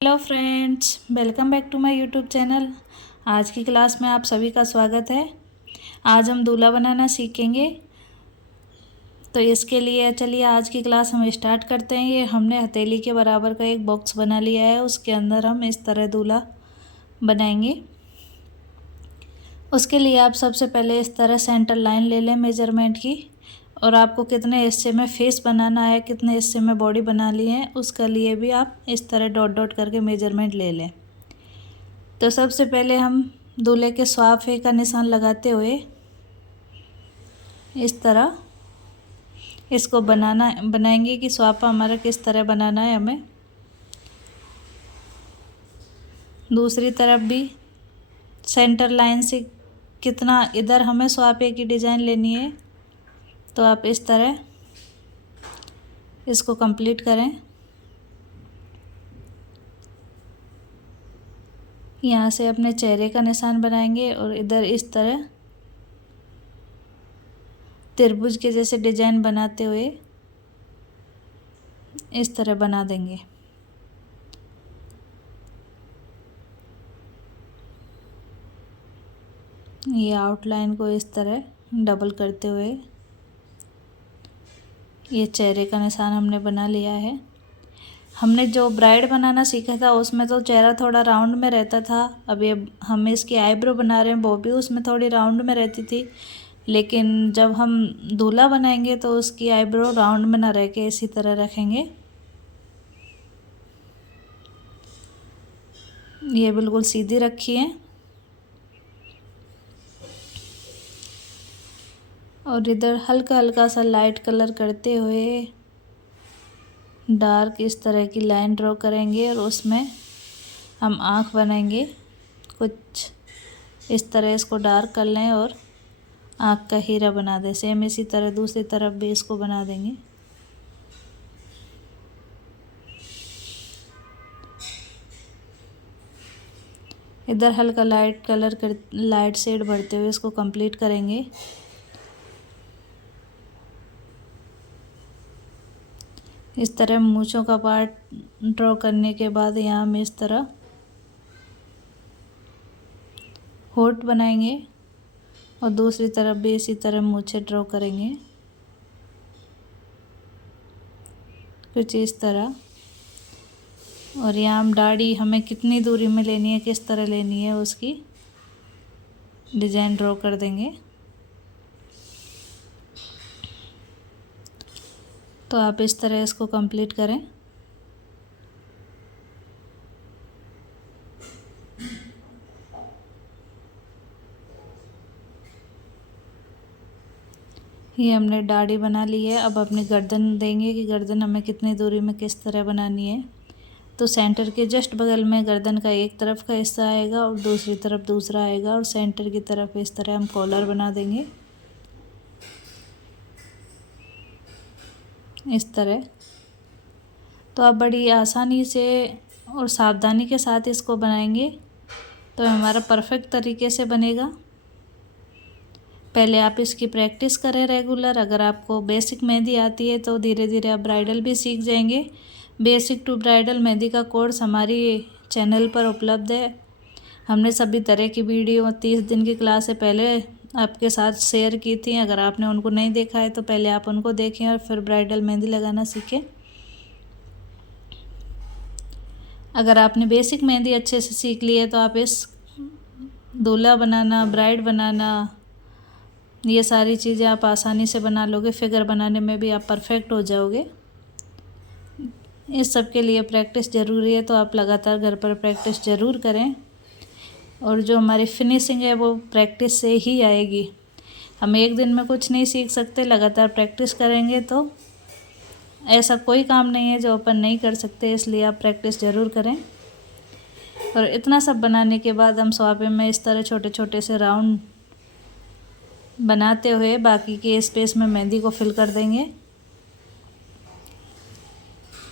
Hello friends, welcome back to my YouTube channel. आज की class में आप सभी का स्वागत है। आज हम दूल्हा बनाना सीखेंगे। तो इसके लिए चलिए आज की क्लास हम स्टार्ट करते हैं। ये हमने हथेली के बराबर का एक बॉक्स बना लिया है, उसके अंदर हम इस तरह दूल्हा बनाएंगे। उसके लिए आप सबसे पहले इस तरह सेंटर लाइन ले लें मेजरमेंट की, और आपको कितने हिस्से में फेस बनाना है, कितने हिस्से में बॉडी बनानी है, उसके लिए भी आप इस तरह डॉट डॉट करके मेजरमेंट ले लें। तो सबसे पहले हम दूल्हे के स्वाफे का निशान लगाते हुए इस तरह इसको बनाएंगे कि स्वाफा हमारा किस तरह बनाना है हमें। दूसरी तरफ भी सेंटर लाइन से कितना इधर हमें स्वाफे की डिज़ाइन लेनी है, तो आप इस तरह इसको कंप्लीट करें। यहाँ से अपने चेहरे का निशान बनाएंगे और इधर इस तरह त्रिभुज के जैसे डिजाइन बनाते हुए इस तरह बना देंगे। ये आउटलाइन को इस तरह डबल करते हुए ये चेहरे का निशान हमने बना लिया है। हमने जो ब्राइड बनाना सीखा था उसमें तो चेहरा थोड़ा राउंड में रहता था। अब ये हम इसकी आईब्रो बना रहे हैं, वो भी उसमें थोड़ी राउंड में रहती थी, लेकिन जब हम दूल्हा बनाएंगे तो उसकी आईब्रो राउंड में ना रह के इसी तरह रखेंगे। ये बिल्कुल सीधी रखी है और इधर हल्का हल्का सा लाइट कलर करते हुए डार्क इस तरह की लाइन ड्रॉ करेंगे और उसमें हम आँख बनाएंगे। कुछ इस तरह इसको डार्क कर लें और आँख का हीरा बना दें। सेम इसी तरह दूसरी तरफ भी इसको बना देंगे। इधर हल्का लाइट शेड भरते हुए इसको कंप्लीट करेंगे। इस तरह मूंछों का पार्ट ड्रॉ करने के बाद यहाँ हम इस तरह होठ बनाएंगे और दूसरी तरफ भी इसी तरह मूंछें ड्रॉ करेंगे, कुछ इस तरह। और यहाँ हम दाढ़ी हमें कितनी दूरी में लेनी है, किस तरह लेनी है, उसकी डिज़ाइन ड्रॉ कर देंगे। तो आप इस तरह इसको कंप्लीट करें। ये हमने दाढ़ी बना ली है। अब अपनी गर्दन देंगे कि गर्दन हमें कितनी दूरी में किस तरह बनानी है। तो सेंटर के जस्ट बगल में गर्दन का एक तरफ का हिस्सा आएगा और दूसरी तरफ दूसरा आएगा, और सेंटर की तरफ इस तरह हम कॉलर बना देंगे इस तरह। तो आप बड़ी आसानी से और सावधानी के साथ इसको बनाएंगे तो हमारा परफेक्ट तरीके से बनेगा। पहले आप इसकी प्रैक्टिस करें रेगुलर। अगर आपको बेसिक मेहंदी आती है तो धीरे धीरे आप ब्राइडल भी सीख जाएंगे। बेसिक टू ब्राइडल मेहंदी का कोर्स हमारी चैनल पर उपलब्ध है। हमने सभी तरह की वीडियो 30 दिन की क्लास से पहले आपके साथ शेयर की थी। अगर आपने उनको नहीं देखा है तो पहले आप उनको देखें और फिर ब्राइडल मेहंदी लगाना सीखें। अगर आपने बेसिक मेहंदी अच्छे से सीख ली है तो आप इस दूल्हा बनाना, ब्राइड बनाना, ये सारी चीज़ें आप आसानी से बना लोगे। फिगर बनाने में भी आप परफेक्ट हो जाओगे। इस सब के लिए प्रैक्टिस ज़रूरी है, तो आप लगातार घर पर प्रैक्टिस ज़रूर करें। और जो हमारी फिनिशिंग है वो प्रैक्टिस से ही आएगी। हम एक दिन में कुछ नहीं सीख सकते, लगातार प्रैक्टिस करेंगे तो ऐसा कोई काम नहीं है जो अपन नहीं कर सकते, इसलिए आप प्रैक्टिस ज़रूर करें। और इतना सब बनाने के बाद हम स्वापे में इस तरह छोटे छोटे से राउंड बनाते हुए बाकी के स्पेस में मेहंदी को फिल कर देंगे।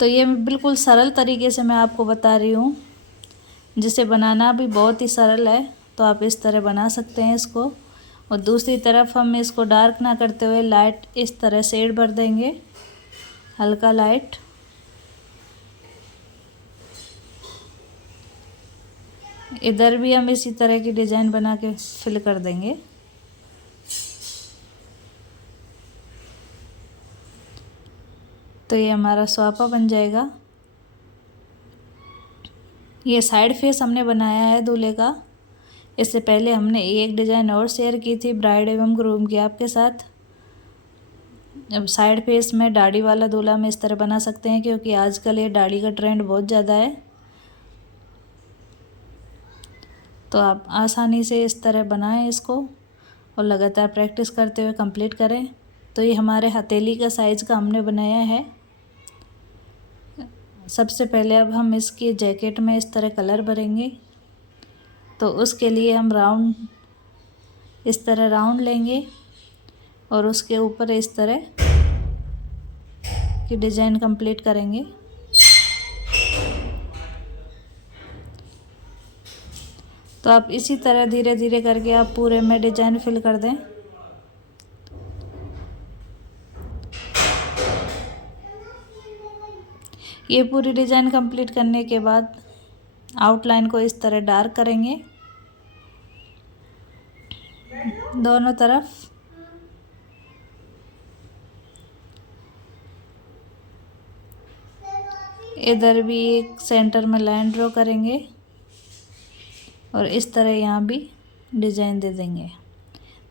तो ये बिल्कुल सरल तरीके से मैं आपको बता रही हूँ, जिसे बनाना भी बहुत ही सरल है। तो आप इस तरह बना सकते हैं इसको। और दूसरी तरफ हम इसको डार्क ना करते हुए लाइट इस तरह शेड भर देंगे, हल्का लाइट। इधर भी हम इसी तरह की डिज़ाइन बना के फिल कर देंगे। तो ये हमारा स्वापा बन जाएगा। ये साइड फेस हमने बनाया है दूल्हे का। इससे पहले हमने एक डिज़ाइन और शेयर की थी ब्राइड एवं ग्रूम की आपके साथ। अब साइड फेस में दाढ़ी वाला दूल्हा हम इस तरह बना सकते हैं, क्योंकि आजकल ये दाढ़ी का ट्रेंड बहुत ज़्यादा है। तो आप आसानी से इस तरह बनाएं इसको और लगातार प्रैक्टिस करते हुए कंप्लीट करें। तो ये हमारे हथेली का साइज़ का हमने बनाया है। सबसे पहले अब हम इसकी जैकेट में इस तरह कलर भरेंगे। तो उसके लिए हम राउंड, इस तरह राउंड लेंगे और उसके ऊपर इस तरह की डिज़ाइन कंप्लीट करेंगे। तो आप इसी तरह धीरे धीरे करके आप पूरे में डिज़ाइन फिल कर दें। ये पूरी डिज़ाइन कंप्लीट करने के बाद आउटलाइन को इस तरह डार्क करेंगे दोनों तरफ। इधर भी एक सेंटर में लाइन ड्रॉ करेंगे और इस तरह यहाँ भी डिज़ाइन दे देंगे।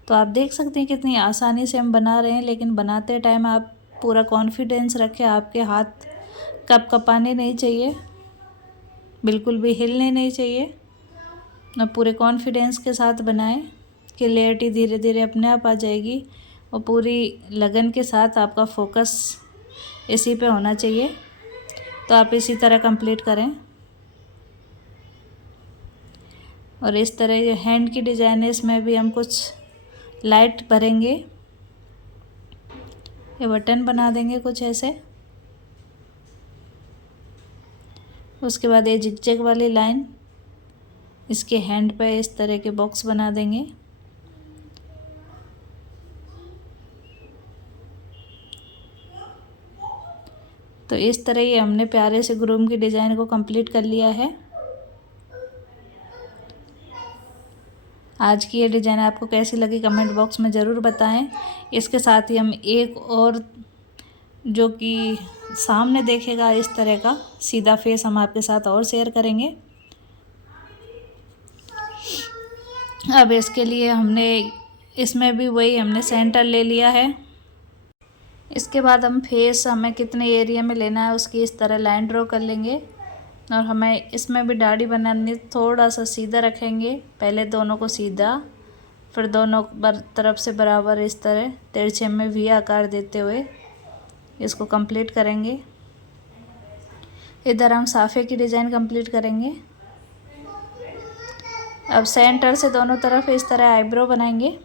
तो आप देख सकते हैं कितनी आसानी से हम बना रहे हैं, लेकिन बनाते टाइम आप पूरा कॉन्फिडेंस रखें। आपके हाथ कँपाने नहीं चाहिए, बिल्कुल भी हिलने नहीं चाहिए। आप पूरे कॉन्फिडेंस के साथ बनाएं। क्लियरिटी धीरे धीरे अपने आप आ जाएगी और पूरी लगन के साथ आपका फोकस इसी पे होना चाहिए। तो आप इसी तरह कंप्लीट करें। और इस तरह जो हैंड की डिज़ाइन है इसमें भी हम कुछ लाइट भरेंगे। ये बटन बना देंगे कुछ ऐसे। उसके बाद ये जिगजैग वाली लाइन इसके हैंड पे इस तरह के बॉक्स बना देंगे। तो इस तरह ये हमने प्यारे से ग्रूम की डिज़ाइन को कंप्लीट कर लिया है। आज की ये डिज़ाइन आपको कैसी लगी कमेंट बॉक्स में ज़रूर बताएं। इसके साथ ही हम एक और जो कि सामने देखेगा इस तरह का सीधा फेस हम आपके साथ और शेयर करेंगे। अब इसके लिए हमने इसमें भी वही हमने सेंटर ले लिया है। इसके बाद हम फेस हमें कितने एरिया में लेना है उसकी इस तरह लाइन ड्रॉ कर लेंगे। और हमें इसमें भी दाढ़ी बनानी, थोड़ा सा सीधा रखेंगे। पहले दोनों को सीधा, फिर दोनों तरफ से बराबर इस तरह तिरछे में वी आकार देते हुए इसको कंप्लीट करेंगे। इधर हम साफे की डिज़ाइन कंप्लीट करेंगे। अब सेंटर से दोनों तरफ इस तरह आईब्रो बनाएंगे।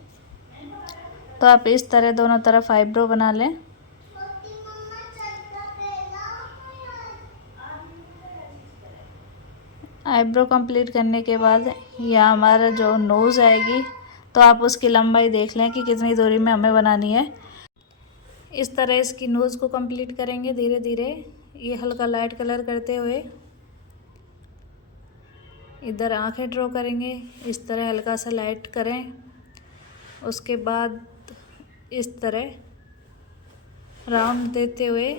तो आप इस तरह दोनों तरफ आईब्रो बना लें। आईब्रो कंप्लीट करने के बाद यहाँ हमारा जो नोज़ आएगी, तो आप उसकी लंबाई देख लें कि कितनी दूरी में हमें बनानी है। इस तरह इसकी नोज़ को कंप्लीट करेंगे धीरे धीरे, ये हल्का लाइट कलर करते हुए। इधर आंखें ड्रॉ करेंगे, इस तरह हल्का सा लाइट करें। उसके बाद इस तरह राउंड देते हुए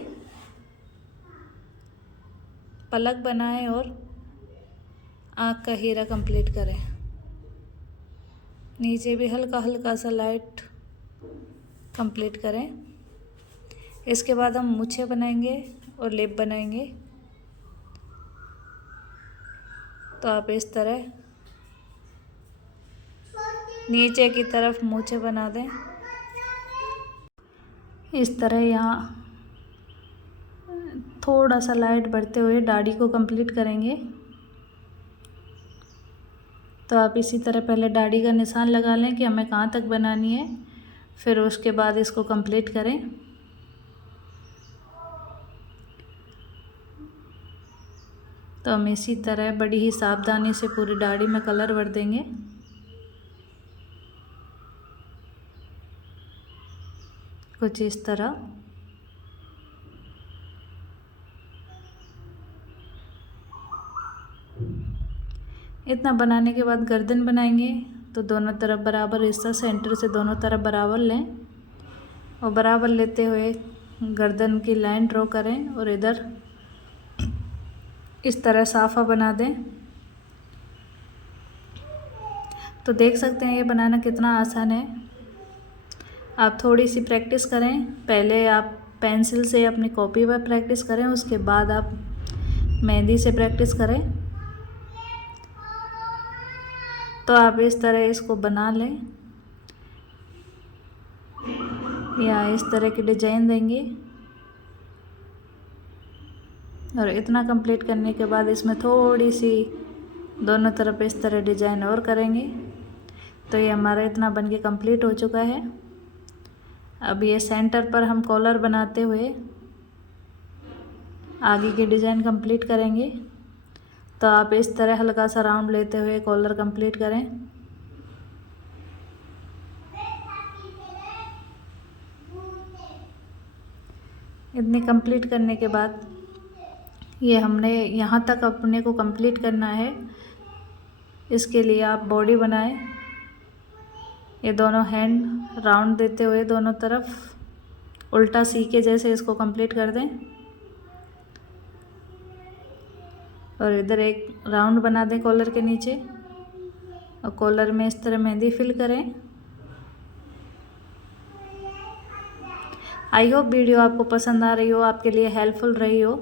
पलक बनाएं और आँख का हीरा कंप्लीट करें। नीचे भी हल्का हल्का सा लाइट कंप्लीट करें। इसके बाद हम मूछें बनाएंगे और लिप बनाएंगे। तो आप इस तरह नीचे की तरफ मूछें बना दें। इस तरह यहाँ थोड़ा सा लाइट बढ़ते हुए दाढ़ी को कंप्लीट करेंगे। तो आप इसी तरह पहले दाढ़ी का निशान लगा लें कि हमें कहाँ तक बनानी है, फिर उसके बाद इसको कंप्लीट करें। तो हम इसी तरह बड़ी ही सावधानी से पूरी दाढ़ी में कलर भर देंगे। कुछ इस तरह। इतना बनाने के बाद गर्दन बनाएंगे। तो दोनों तरफ बराबर हिस्सा सेंटर से दोनों तरफ बराबर लें और बराबर लेते हुए गर्दन की लाइन ड्रॉ करें और इधर इस तरह साफा बना दें। तो देख सकते हैं ये बनाना कितना आसान है। आप थोड़ी सी प्रैक्टिस करें, पहले आप पेंसिल से अपनी कॉपी पर प्रैक्टिस करें, उसके बाद आप मेहंदी से प्रैक्टिस करें। तो आप इस तरह इसको बना लें या इस तरह की डिजाइन देंगे और इतना कंप्लीट करने के बाद इसमें थोड़ी सी दोनों तरफ इस तरह डिजाइन और करेंगे। तो ये हमारा इतना बनके कंप्लीट हो चुका है। अब ये सेंटर पर हम कॉलर बनाते हुए आगे की डिजाइन कंप्लीट करेंगे। तो आप इस तरह हल्का सा राउंड लेते हुए कॉलर कंप्लीट करें। इतनी कंप्लीट करने के बाद ये हमने यहाँ तक अपने को कंप्लीट करना है। इसके लिए आप बॉडी बनाएं। ये दोनों हैंड राउंड देते हुए दोनों तरफ उल्टा सी के जैसे इसको कंप्लीट कर दें और इधर एक राउंड बना दें कॉलर के नीचे और कॉलर में इस तरह मेहंदी फिल करें। आई होप वीडियो आपको पसंद आ रही हो, आपके लिए हेल्पफुल रही हो।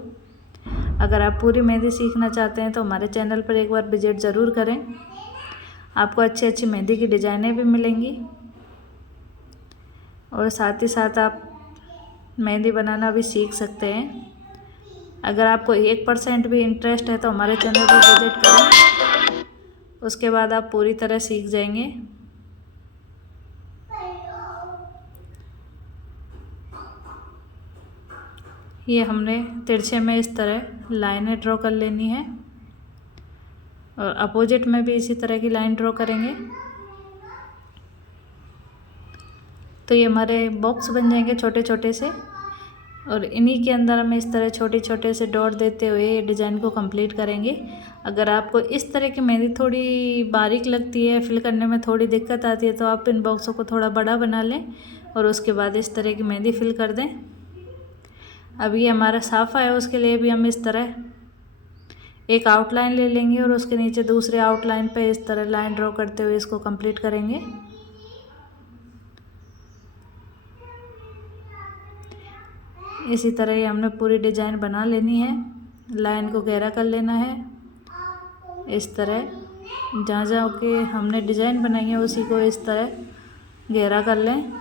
अगर आप पूरी मेहंदी सीखना चाहते हैं तो हमारे चैनल पर एक बार विजिट ज़रूर करें। आपको अच्छी अच्छी मेहंदी की डिज़ाइनें भी मिलेंगी और साथ ही साथ आप मेहंदी बनाना भी सीख सकते हैं। अगर आपको 1% भी इंटरेस्ट है तो हमारे चैनल पर विजिट करें, उसके बाद आप पूरी तरह सीख जाएंगे। ये हमने तिरछे में इस तरह लाइनें ड्रॉ कर लेनी है और अपोजिट में भी इसी तरह की लाइन ड्रॉ करेंगे। तो ये हमारे बॉक्स बन जाएंगे छोटे छोटे से और इन्हीं के अंदर हम इस तरह छोटे छोटे से डॉट देते हुए ये डिज़ाइन को कंप्लीट करेंगे। अगर आपको इस तरह की मेहंदी थोड़ी बारीक लगती है, फिल करने में थोड़ी दिक्कत आती है, तो आप इन बॉक्सों को थोड़ा बड़ा बना लें और उसके बाद इस तरह की मेहंदी फिल कर दें। अब ये हमारा साफा है, उसके लिए भी हम इस तरह एक आउटलाइन ले लेंगे और उसके नीचे दूसरे आउटलाइन पे इस तरह लाइन ड्रॉ करते हुए इसको कंप्लीट करेंगे। इसी तरह ही हमने पूरी डिज़ाइन बना लेनी है। लाइन को गहरा कर लेना है इस तरह, जहाँ जहाँ के हमने डिज़ाइन बनाई है उसी को इस तरह गहरा कर लें।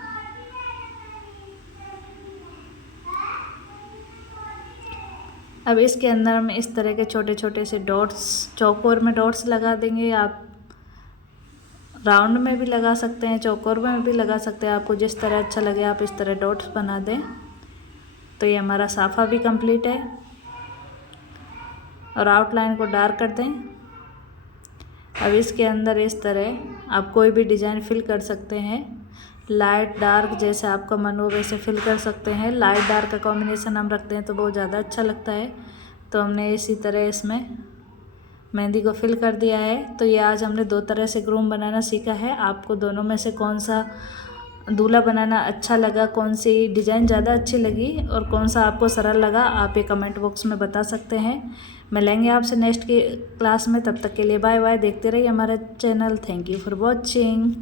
अब इसके अंदर हम इस तरह के छोटे छोटे से डॉट्स, चौकोर में डॉट्स लगा देंगे। आप राउंड में भी लगा सकते हैं, चौकोर में भी लगा सकते हैं, आपको जिस तरह अच्छा लगे आप इस तरह डॉट्स बना दें। तो ये हमारा साफा भी कंप्लीट है और आउटलाइन को डार्क कर दें। अब इसके अंदर इस तरह आप कोई भी डिज़ाइन फिल कर सकते हैं, लाइट डार्क जैसे आपका मन हो वैसे फिल कर सकते हैं। लाइट डार्क का कॉम्बिनेशन हम रखते हैं तो बहुत ज़्यादा अच्छा लगता है। तो हमने इसी तरह इसमें मेहंदी को फिल कर दिया है। तो ये आज हमने दो तरह से ग्रूम बनाना सीखा है। आपको दोनों में से कौन सा दूल्हा बनाना अच्छा लगा, कौन सी डिज़ाइन ज़्यादा अच्छी लगी और कौन सा आपको सरल लगा, आप ये कमेंट बॉक्स में बता सकते हैं। मिलेंगे आपसे नेक्स्ट की क्लास में, तब तक के लिए बाय बाय। देखते रहिए हमारा channel. Thank you for watching.